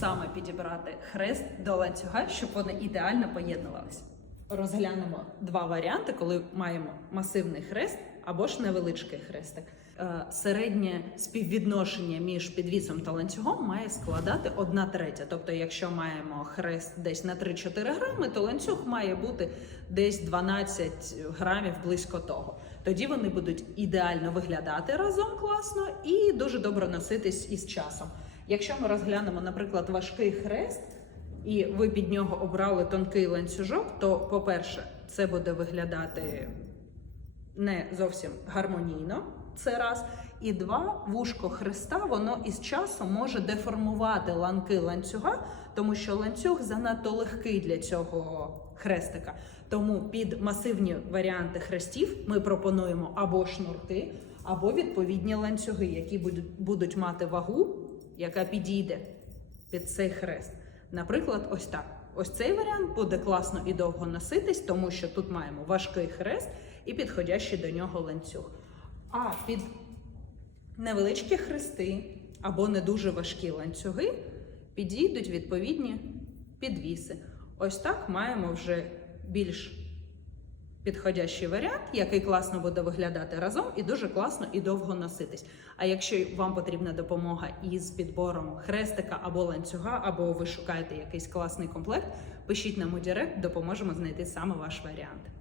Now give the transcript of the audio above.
саме підібрати хрест до ланцюга, щоб вони ідеально поєднувалися. Розглянемо два варіанти, коли маємо масивний хрест або ж невеличкий хрестик. Е, Середнє співвідношення між підвісом та ланцюгом має складати 1 третя. Тобто, якщо маємо хрест десь на 3-4 грами, то ланцюг має бути десь 12 грамів близько того. Тоді вони будуть ідеально виглядати разом класно і дуже добре носитись із часом. Якщо ми розглянемо, наприклад, важкий хрест, і ви під нього обрали тонкий ланцюжок, то, по-перше, це буде виглядати не зовсім гармонійно. Це раз. І два, вушко хреста, воно із часом може деформувати ланки ланцюга, тому що ланцюг занадто легкий для цього хрестика. Тому під масивні варіанти хрестів ми пропонуємо або шнурки, або відповідні ланцюги, які будуть, мати вагу, яка підійде під цей хрест. Наприклад, ось так. Ось цей варіант буде класно і довго носитись, тому що тут маємо важкий хрест і підходящий до нього ланцюг. А під невеличкі хрести або не дуже важкі ланцюги підійдуть відповідні підвіси. Ось так маємо вже більш підходящий варіант, який класно буде виглядати разом і дуже класно і довго носитись. А якщо вам потрібна допомога із підбором хрестика або ланцюга, або ви шукаєте якийсь класний комплект, пишіть нам у директ, допоможемо знайти саме ваш варіант.